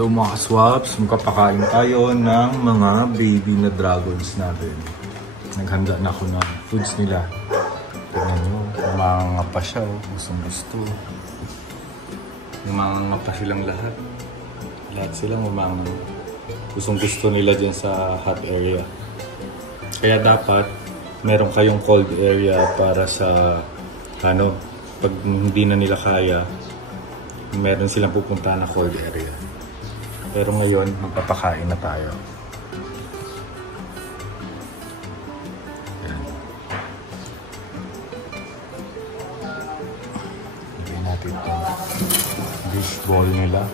Hello mga swaps, magpapakain tayo ng mga baby na dragons natin. Naghanda na ako ng foods nila. Tignan nyo, umanganga pa siya, oh. Gustong gusto. Umanganga pa silang lahat. Lahat silang umanganga. Gustong gusto nila dyan sa hot area. Kaya dapat meron kayong cold area para sa pag hindi na nila kaya, meron silang pupunta na cold area. Pero ngayon, magpapakain na tayo. Yan. Lagyan natin itong dish bowl nila.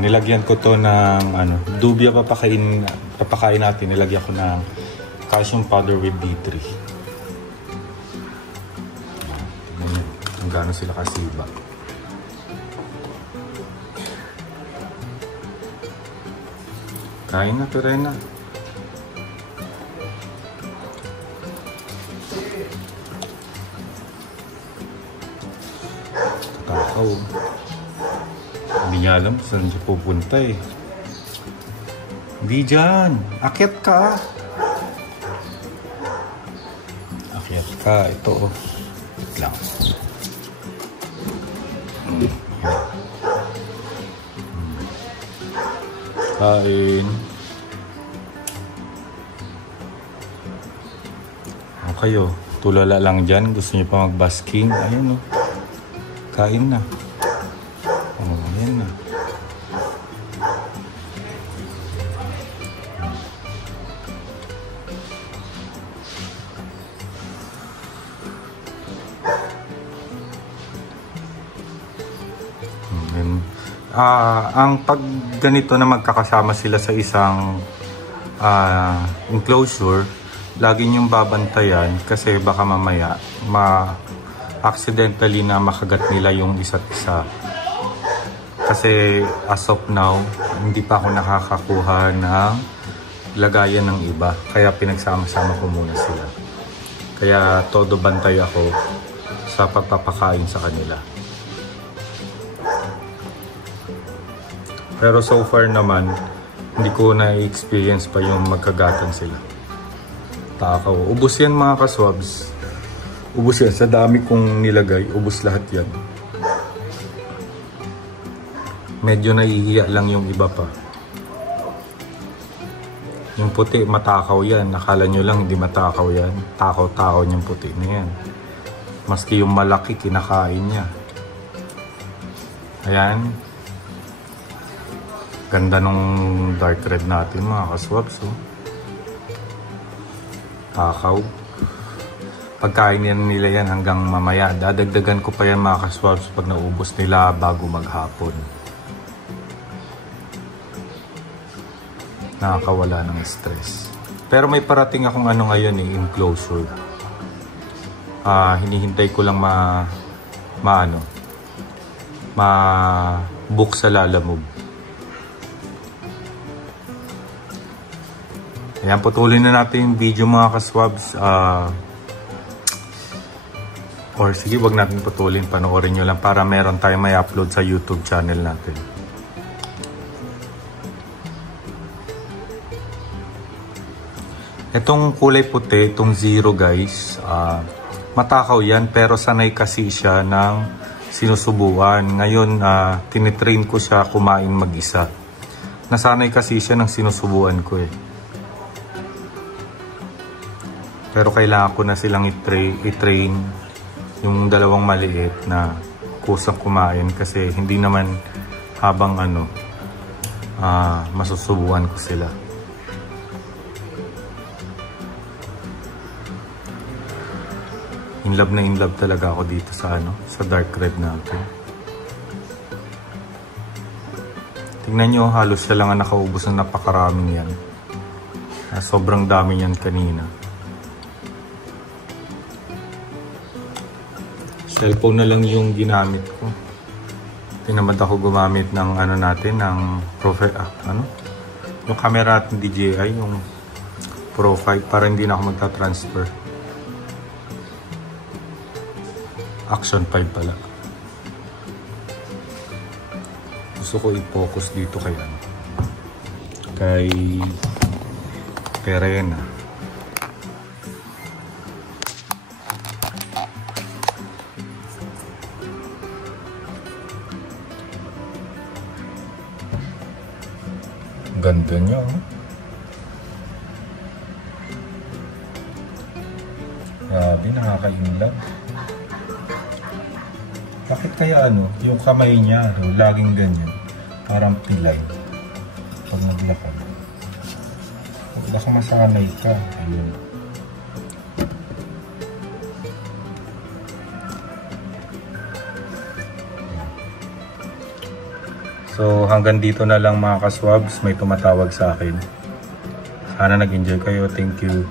Nilagyan ko to ng dubia papakain natin. Nilagyan ko ng calcium powder with D3. Tignan nyo kung gaano sila kasiba. Kain na, Perena. Kakao. Hindi niya alam saan siya pupunta eh. Hindi dyan. Akyat ka. Akyat ka. Ito oh. Wait lang. Kain. Okay oh. Tulala lang dyan. Gusto niyo pa mag-basking. Ayun oh. Kain na. Ayan na. Ang pag ganito na magkakasama sila sa isang enclosure, lagi niyong babantayan kasi baka mamaya accidentally na makagat nila yung isa't isa. Kasi as of now, hindi pa ako nakakakuha ng lagayan ng iba. Kaya pinagsama-sama ko muna sila. Kaya todo bantay ako sa pagpapakain sa kanila. Pero so far naman, hindi ko na-experience pa yung magkagatan sila. Takaw. Ubus yan mga kaswabs. Ubus yan. Sa dami kong nilagay, ubus lahat yan. Medyo nahihiya lang yung iba pa. Yung puti, matakaw yan. Nakala nyo lang hindi matakaw yan. Takaw-takaw yung puti na yan. Maski yung malaki, kinakain niya. Ayan. Ganda nung dark red natin mga kaswabs. Oh. Takaw. Pagkain yan nila yan hanggang mamaya. Dadagdagan ko pa yan mga kaswabs pag naubos nila bago maghapon. Nakakawala ng stress. Pero may parating akong ngayon enclosure. Hinihintay ko lang book sa Lalamove. Ayan, putulin na natin yung video mga kaswabs. Or sige, wag natin putulin. Panoorin nyo lang para meron tayong may upload sa YouTube channel natin. Itong kulay puti, itong zero guys, matakaw yan pero sanay kasi siya ng sinusubuan. Ngayon, tinitrain ko siya kumain mag-isa. Nasanay kasi siya ng sinusubuan ko eh. Pero kailangan ko na silang i-train yung dalawang maliit na kusang kumain kasi hindi naman habang masusubuan ko sila. In love talaga ako dito sa sa dark red natin. Tingnan nyo, halos siya lang ang nakaubos ng napakaraming yan. Sobrang dami yan kanina. Cellphone na lang yung ginamit ko. Tinamad ako gumamit ng ng yung camera at DJI, yung Pro 5 para hindi na ako magta-transfer. Action 5 pala. Gusto ko i-focus dito kay ano, kay Perena. Ganda niya, oh. Grabe, nakaka-inlove. Bakit kaya ano, yung kamay niya, ano, laging ganyan. Parang pilay. Pag naglakad. Baka masanay ka. Ayun. So hanggang dito na lang mga kaswabs, may tumatawag sa akin. Sana nag-enjoy kayo. Thank you.